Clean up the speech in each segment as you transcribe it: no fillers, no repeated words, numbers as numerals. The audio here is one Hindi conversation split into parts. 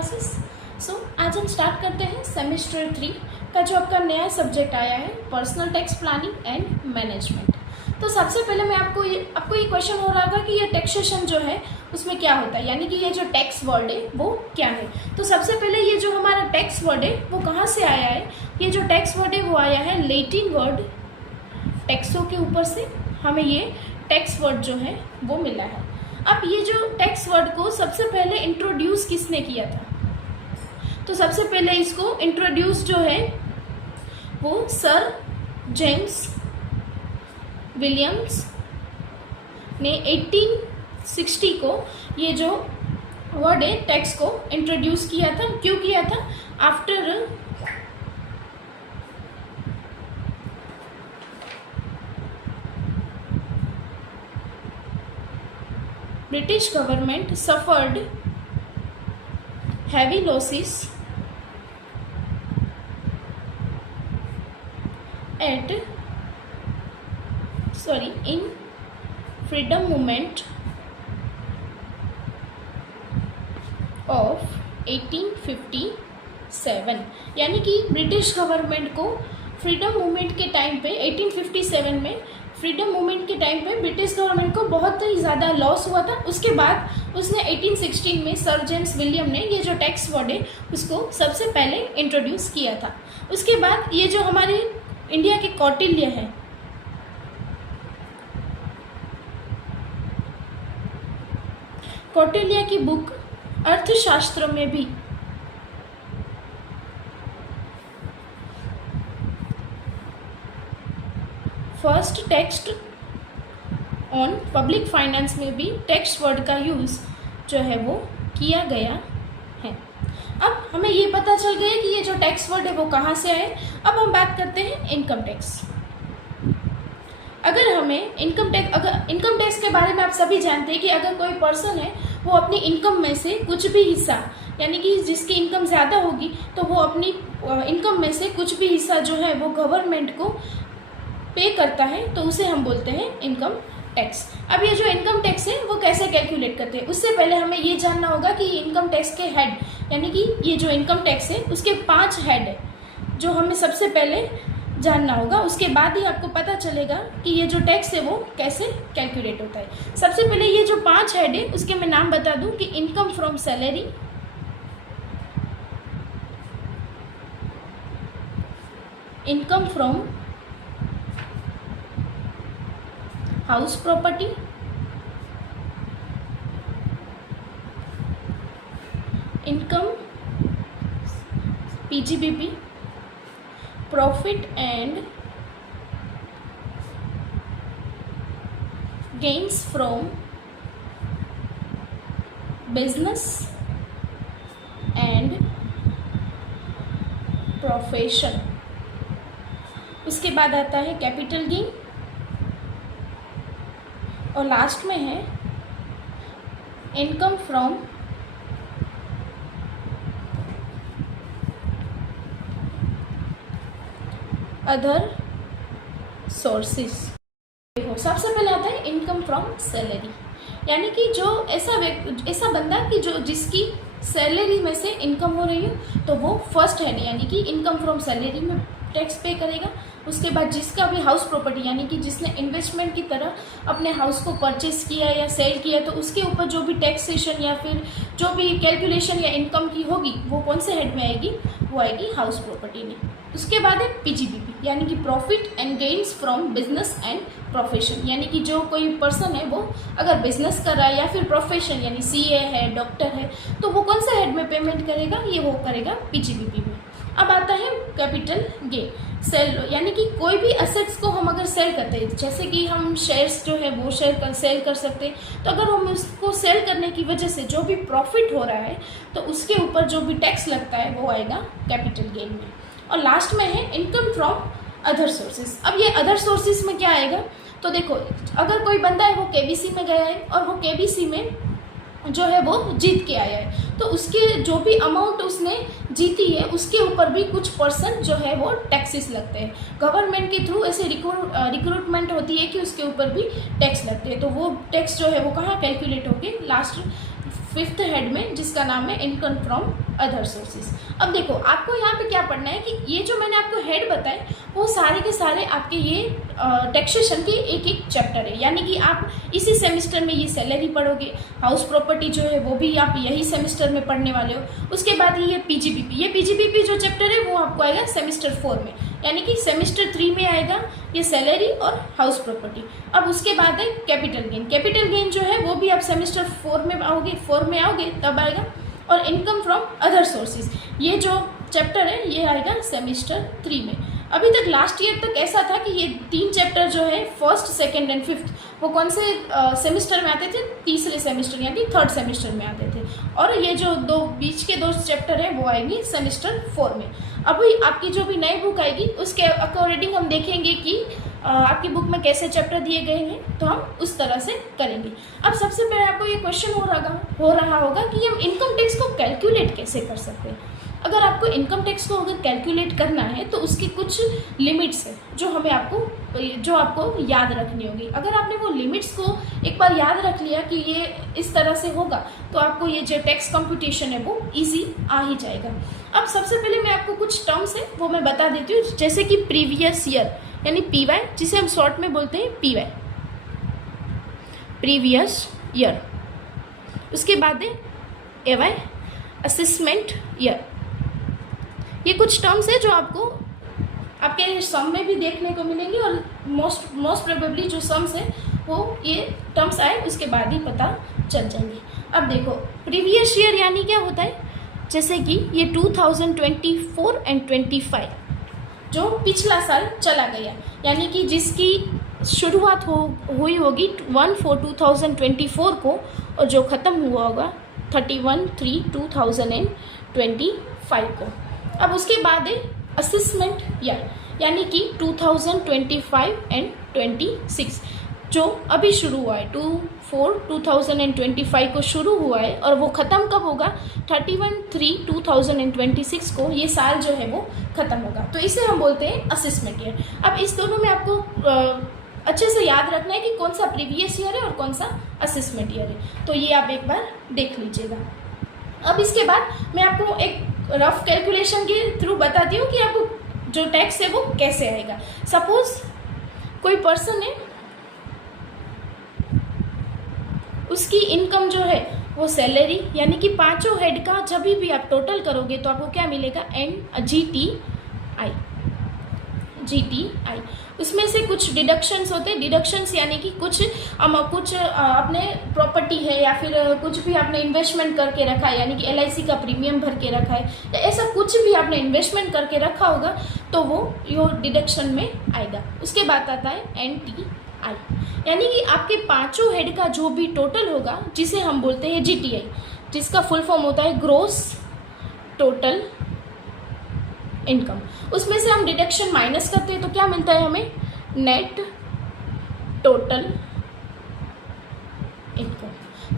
क्लासेस। आज हम स्टार्ट करते हैं सेमेस्टर 3 का जो आपका नया सब्जेक्ट आया है, personal tax planning and management. तो सबसे पहले मैं आपको ये क्वेश्चन हो रहा था कि ये टैक्सेशन जो है उसमें क्या होता है, यानी कि ये जो टैक्स वर्ड है वो क्या है। तो सबसे पहले ये जो हमारा टैक्स वर्ड है वो कहाँ से आया है। ये जो टैक्स वर्ड है वो आया है लैटिन वर्ड टैक्सो के ऊपर से हमें ये टैक्स वर्ड जो है वो मिला है। अब ये जो टैक्स वर्ड को सबसे पहले इंट्रोड्यूस किसने किया था, तो सबसे पहले इसको इंट्रोड्यूस जो है वो सर जेम्स विलियम्स ने 1860 को ये जो वर्ड है टैक्स को इंट्रोड्यूस किया था। क्यों किया था? After British government suffered heavy losses in freedom movement of 1857। यानी कि ब्रिटिश गवर्नमेंट को फ्रीडम मूवमेंट के टाइम पे 1857 में फ्रीडम मूवमेंट के टाइम पे ब्रिटिश गवर्नमेंट को बहुत ही ज़्यादा लॉस हुआ था। उसके बाद उसने 1816 में सर जेम्स विलियम ने ये जो टैक्स वर्ड है उसको सबसे पहले इंट्रोड्यूस किया था। उसके बाद ये जो हमारे इंडिया के कौटिल्य है, कौटिल्य की बुक अर्थशास्त्र में भी first text on public finance में भी टैक्स वर्ड का यूज़ जो है वो किया गया है। अब हमें ये पता चल गया कि ये जो टैक्स वर्ड है वो कहाँ से आए। अब हम बात करते हैं इनकम टैक्स। अगर हमें इनकम टैक्स के बारे में आप सभी जानते हैं कि अगर कोई पर्सन है वो अपनी इनकम में से कुछ भी हिस्सा, यानी कि जिसकी इनकम ज़्यादा होगी तो वो अपनी इनकम में से कुछ भी हिस्सा जो है वो गवर्नमेंट को पे करता है, तो उसे हम बोलते हैं इनकम टैक्स। अब ये जो इनकम टैक्स है वो कैसे कैलकुलेट करते हैं, उससे पहले हमें ये जानना होगा कि इनकम टैक्स के हेड, यानी कि ये जो इनकम टैक्स है उसके 5 हेड है जो हमें सबसे पहले जानना होगा। उसके बाद ही आपको पता चलेगा कि ये जो टैक्स है वो कैसे कैलकुलेट होता है। सबसे पहले ये जो 5 हेड है उसके मैं नाम बता दूं कि income from salary, income from house property, income PGBP, profit and gains from business and profession. उसके बाद आता है कैपिटल गेन और लास्ट में है इनकम फ्रॉम अदर सोर्सेस। देखो सबसे पहले आता है इनकम फ्रॉम सैलरी, यानी कि जो ऐसा बंदा कि जो जिसकी सैलरी में से इनकम हो रही हो तो वो फर्स्ट है, यानी कि इनकम फ्रॉम सैलरी में टैक्स पे करेगा। उसके बाद जिसका भी हाउस प्रॉपर्टी, यानी कि जिसने इन्वेस्टमेंट की तरह अपने हाउस को परचेस किया या सेल किया, तो उसके ऊपर जो भी टैक्सेशन या फिर जो भी कैलकुलेशन या इनकम की होगी वो कौन से हेड में आएगी, वो आएगी हाउस प्रॉपर्टी में। उसके बाद है पीजीबीपी, यानी कि profit and gains from business and profession, यानी कि जो कोई पर्सन है वो अगर बिजनेस कर रहा है या फिर प्रोफेशन यानी सीए है, डॉक्टर है, तो वो कौन सा हेड में पेमेंट करेगा, ये वो करेगा पीजीबीपी में। अब आता है कैपिटल गेन, सेल, यानी कि कोई भी असेट्स को हम अगर सेल करते हैं, जैसे कि हम शेयर्स जो है वो सेल कर सकते हैं, तो अगर हम उसको सेल करने की वजह से जो भी प्रॉफिट हो रहा है तो उसके ऊपर जो भी टैक्स लगता है वो आएगा कैपिटल गेन में। और लास्ट में है इनकम फ्रॉम अदर सोर्सेज। अब ये अदर सोर्सेज में क्या आएगा, तो देखो अगर कोई बंदा है वो केबीसी में गया है और वो केबीसी में जो है वो जीत के आया है, तो उसके जो भी अमाउंट उसने जीती है उसके ऊपर भी कुछ परसेंट जो है वो टैक्सेस लगते हैं। गवर्नमेंट के थ्रू ऐसे रिक्रूटमेंट होती है कि उसके ऊपर भी टैक्स लगते हैं। तो वो टैक्स जो है वो कहाँ कैलकुलेट होके लास्ट 5th हेड में, जिसका नाम है इनकम फ्रॉम अदर सोर्सेज। अब देखो आपको यहाँ पे क्या पढ़ना है कि ये जो मैंने आपको हेड बताए वो सारे के सारे आपके ये टैक्सेशन के एक एक चैप्टर है, यानी कि आप इसी सेमेस्टर में ये सैलरी पढ़ोगे, हाउस प्रॉपर्टी जो है वो भी आप यही सेमेस्टर में पढ़ने वाले हो। उसके बाद ये पीजीबीपी, ये पीजीबीपी जो चैप्टर है वो आपको आएगा सेमेस्टर 4 में, यानी कि सेमेस्टर 3 में आएगा ये सैलरी और हाउस प्रॉपर्टी। अब उसके बाद है कैपिटल गेन, कैपिटल गेन जो है वो भी आप सेमेस्टर 4 में आओगे तब आएगा। और इनकम फ्रॉम अदर सोर्सेज, ये जो चैप्टर है ये आएगा सेमेस्टर 3 में। अभी तक लास्ट ईयर तक ऐसा था कि ये 3 चैप्टर जो है फर्स्ट, सेकंड एंड फिफ्थ वो कौन से सेमेस्टर में आते थे, तीसरे सेमेस्टर यानी थर्ड सेमेस्टर में आते थे, और ये जो बीच के 2 चैप्टर है वो आएंगे सेमेस्टर 4 में। अभी आपकी जो भी नई बुक आएगी उसके अकॉर्डिंग हम देखेंगे कि आपकी बुक में कैसे चैप्टर दिए गए हैं, तो हम उस तरह से करेंगे। अब सबसे पहले आपको ये क्वेश्चन हो रहा होगा कि हम इनकम टैक्स को कैलकुलेट कैसे कर सकते हैं। अगर आपको इनकम टैक्स को अगर कैलकुलेट करना है तो उसकी कुछ लिमिट्स है जो आपको याद रखनी होगी। अगर आपने वो लिमिट्स को एक बार याद रख लिया कि ये इस तरह से होगा तो आपको ये जो टैक्स कंप्यूटेशन है वो इजी आ ही जाएगा। अब सबसे पहले मैं आपको कुछ टर्म्स है वो मैं बता देती हूँ, जैसे कि प्रीवियस ईयर यानी पीवाई, जिसे हम शॉर्ट में बोलते हैं पीवाई, प्रीवियस ईयर। उसके बाद है एवाई, असेसमेंट ईयर। ये कुछ टर्म्स है जो आपको आपके सम में भी देखने को मिलेंगे और मोस्ट प्रोबेबली जो सम्स है वो ये टर्म्स आए उसके बाद ही पता चल जाएंगे। अब देखो प्रीवियस ईयर यानी क्या होता है, जैसे कि ये 2024 एंड 25 जो पिछला साल चला गया, यानी कि जिसकी शुरुआत हुई होगी 1/4/2024 को और जो ख़त्म हुआ होगा 31/3/2025 को। अब उसके बाद है असेसमेंट ईयर, यानी कि 2025 एंड 26 जो अभी शुरू हुआ है 2/4/2025 को शुरू हुआ है और वो ख़त्म कब होगा 31/3/2026 को ये साल जो है वो ख़त्म होगा, तो इसे हम बोलते हैं असेसमेंट ईयर। अब इस दोनों में आपको अच्छे से याद रखना है कि कौन सा प्रीवियस ईयर है और कौन सा असेसमेंट ईयर है, तो ये आप एक बार देख लीजिएगा। अब इसके बाद मैं आपको एक रफ कैलकुलेशन के थ्रू बताती हूँ कि आपको जो टैक्स है वो कैसे आएगा। सपोज कोई पर्सन है, उसकी इनकम जो है वो सैलरी यानी कि 5 हेड का जब भी आप टोटल करोगे तो आपको क्या मिलेगा GTI। उसमें से कुछ डिडक्शंस होते हैं, डिडक्शंस यानी कि कुछ अपने प्रॉपर्टी है या फिर कुछ भी आपने इन्वेस्टमेंट करके रखा है, यानी कि LIC का प्रीमियम भर के रखा है या ऐसा कुछ भी आपने इन्वेस्टमेंट करके रखा होगा तो वो डिडक्शन में आएगा। उसके बाद आता है NTI, यानी कि आपके 5 हेड का जो भी टोटल होगा जिसे हम बोलते हैं GTI, जिसका फुल फॉर्म होता है ग्रोस टोटल इनकम। उसमें से हम डिडक्शन माइनस करते हैं तो क्या मिलता है हमें नेट टोटल इनकम।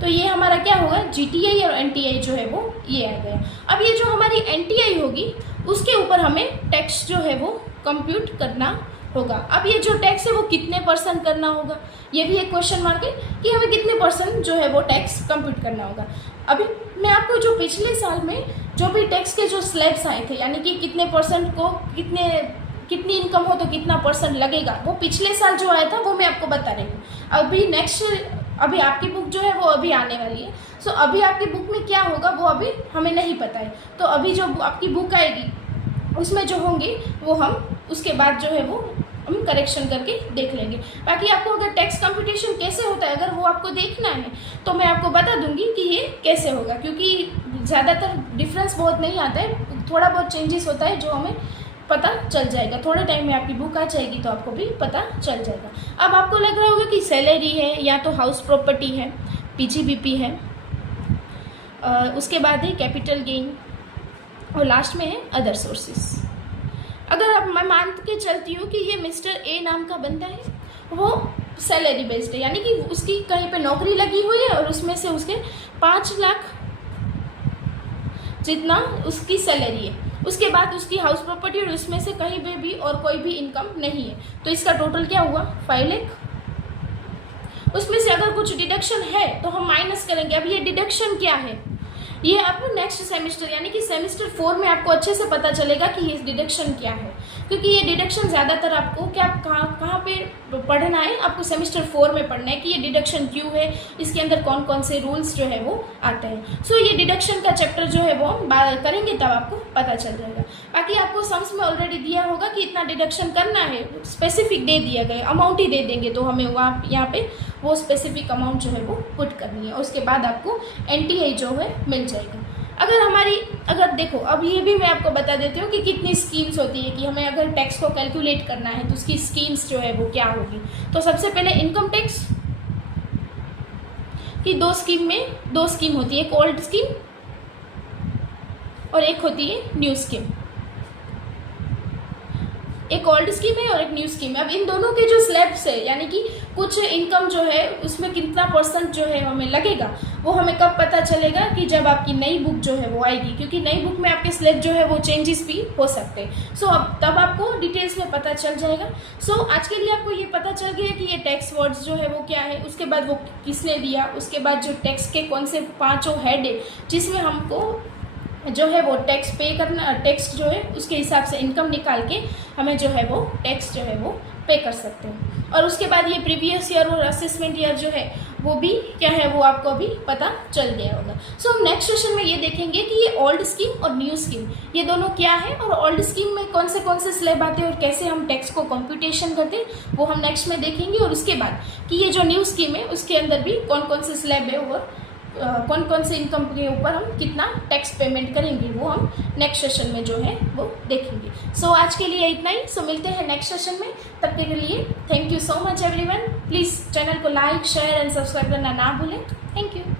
तो ये हमारा क्या होगा GTI और NTI जो है वो ये आ गया। अब ये जो हमारी NTI होगी उसके ऊपर हमें टैक्स जो है वो कंप्यूट करना होगा। अब ये जो टैक्स है वो कितने % करना होगा, ये भी एक क्वेश्चन मार्क है कि हमें कितने % जो है वो टैक्स कंप्यूट करना होगा। अभी मैं आपको जो पिछले साल में जो भी टैक्स के जो स्लैब्स आए थे, यानी कि कितने % को कितनी इनकम हो तो कितना % लगेगा, वो पिछले साल जो आया था वो मैं आपको बता रही हूँ। अभी आपकी बुक जो है वो अभी आने वाली है, सो अभी आपकी बुक में क्या होगा वो अभी हमें नहीं पता है, तो अभी जो आपकी बुक आएगी उसमें जो होंगे वो हम उसके बाद जो है वो हम करेक्शन करके देख लेंगे। बाकी आपको अगर टैक्स कंप्यूटेशन कैसे होता है अगर वो आपको देखना है तो मैं आपको बता दूंगी कि ये कैसे होगा, क्योंकि ज़्यादातर डिफरेंस बहुत नहीं आता है, थोड़ा बहुत चेंजेस होता है जो हमें पता चल जाएगा। थोड़े टाइम में आपकी बुक आ जाएगी तो आपको भी पता चल जाएगा। अब आपको लग रहा होगा कि सैलरी है या तो हाउस प्रॉपर्टी है, PGBP है, उसके बाद है कैपिटल गेन और लास्ट में है अदर सोर्सेस। अगर अब मैं मान के चलती हूँ कि ये मिस्टर A नाम का बंदा है, वो सैलरी बेस्ड है, यानी कि उसकी कहीं पे नौकरी लगी हुई है और उसमें से उसके 5 लाख जितना उसकी सैलरी है, उसके बाद उसकी हाउस प्रॉपर्टी और उसमें से कहीं पे भी और कोई भी इनकम नहीं है, तो इसका टोटल क्या हुआ 5 लाख। उसमें से अगर कुछ डिडक्शन है तो हम माइनस करेंगे। अब ये डिडक्शन क्या है, ये आपको नेक्स्ट सेमेस्टर यानी कि सेमेस्टर 4 में आपको अच्छे से पता चलेगा कि ये डिडक्शन क्या है, क्योंकि ये डिडक्शन ज़्यादातर आपको क्या कहाँ पे पढ़ना है, आपको सेमेस्टर 4 में पढ़ना है कि ये डिडक्शन क्यों है, इसके अंदर कौन कौन से रूल्स जो है वो आते हैं। सो ये डिडक्शन का चैप्टर जो है वो हम करेंगे तब आपको पता चल जाएगा। बाकी आपको सम्स में ऑलरेडी दिया होगा कि इतना डिडक्शन करना है, स्पेसिफिक दे दिया गया, अमाउंट ही दे देंगे तो हमें वहाँ यहाँ पे वो स्पेसिफिक अमाउंट जो है वो पुट करनी है, उसके बाद आपको NTI जो है मिल जाएगा। अगर देखो अब ये भी मैं आपको बता देती हूँ कि कितनी स्कीम्स होती है, कि हमें अगर टैक्स को कैलकुलेट करना है तो उसकी स्कीम्स जो है वो क्या होगी। तो सबसे पहले इनकम टैक्स की दो स्कीम होती है, एक ओल्ड स्कीम और एक होती है न्यू स्कीम। एक ओल्ड स्कीम है और एक न्यू स्कीम है। अब इन दोनों के जो स्लैब्स है यानी कि कुछ इनकम जो है उसमें कितना % जो है हमें लगेगा, वो हमें कब पता चलेगा कि जब आपकी नई बुक जो है वो आएगी, क्योंकि नई बुक में आपके स्लैब जो है वो चेंजेस भी हो सकते हैं। सो अब तब आपको डिटेल्स में पता चल जाएगा। सो आज के लिए आपको ये पता चल गया कि ये टैक्स वर्ड्स जो है वो क्या है, उसके बाद वो किसने दिया, उसके बाद जो टैक्स के कौन से 5 हेड है जिसमें हमको जो है वो टैक्स पे करना, टैक्स जो है उसके हिसाब से इनकम निकाल के हमें जो है वो टैक्स जो है वो पे कर सकते हैं। और उसके बाद ये प्रीवियस ईयर और असेसमेंट ईयर जो है वो भी क्या है वो आपको अभी पता चल गया होगा। सो हम नेक्स्ट सेशन में ये देखेंगे कि ये ओल्ड स्कीम और न्यू स्कीम ये दोनों क्या है, और ओल्ड स्कीम में कौन से स्लैब आते हैं और कैसे हम टैक्स को कंप्यूटेशन करते हैं वो हम नेक्स्ट में देखेंगे। और उसके बाद कि ये जो न्यू स्कीम है उसके अंदर भी कौन से स्लैब है और कौन से इनकम के ऊपर हम कितना टैक्स पेमेंट करेंगे वो हम नेक्स्ट सेशन में जो है वो देखेंगे। सो आज के लिए इतना ही। सो मिलते हैं नेक्स्ट सेशन में, तब तक के लिए thank you so much everyone. Please channel को लाइक शेयर एंड सब्सक्राइब करना ना भूलें। Thank you.